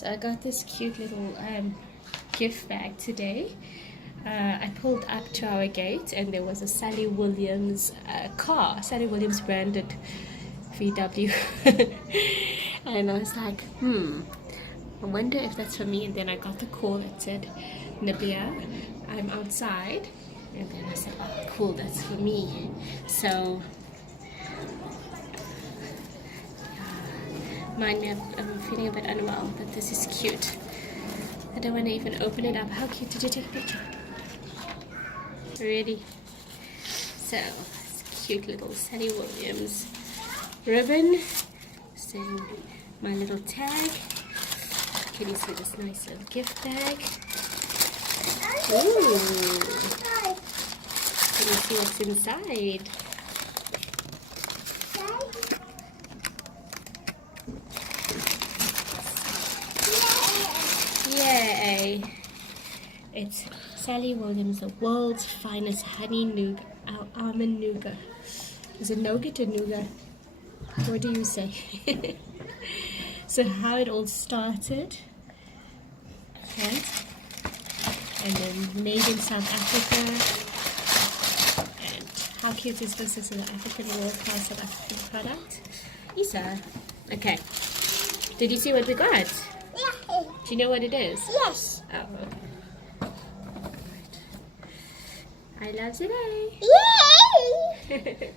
So I got this cute little gift bag today. I pulled up to our gate and there was a Sally Williams car, Sally Williams branded VW. And I was like, I wonder if that's for me. And then I got the call that said, Nabihah, I'm outside. And then I said, oh cool, that's for me. So mind me, I'm feeling a bit unwell, but this is cute. I don't want to even open it up. How cute. Did you take a picture? Ready? So, it's cute little Sally Williams ribbon. Saying my little tag. Can you see this nice little gift bag? Ooh. Can you see what's inside? Yay! It's Sally Williams, the world's finest honey nougat, almond nougat. Is it nougat or nougat? What do you say? So how it all started, right? And then made in South Africa. And how cute is this? This is an African world-class South African product. Isa, okay. Did you see what we got? Do you know what it is? Yes. Oh, okay. I love today. Yay!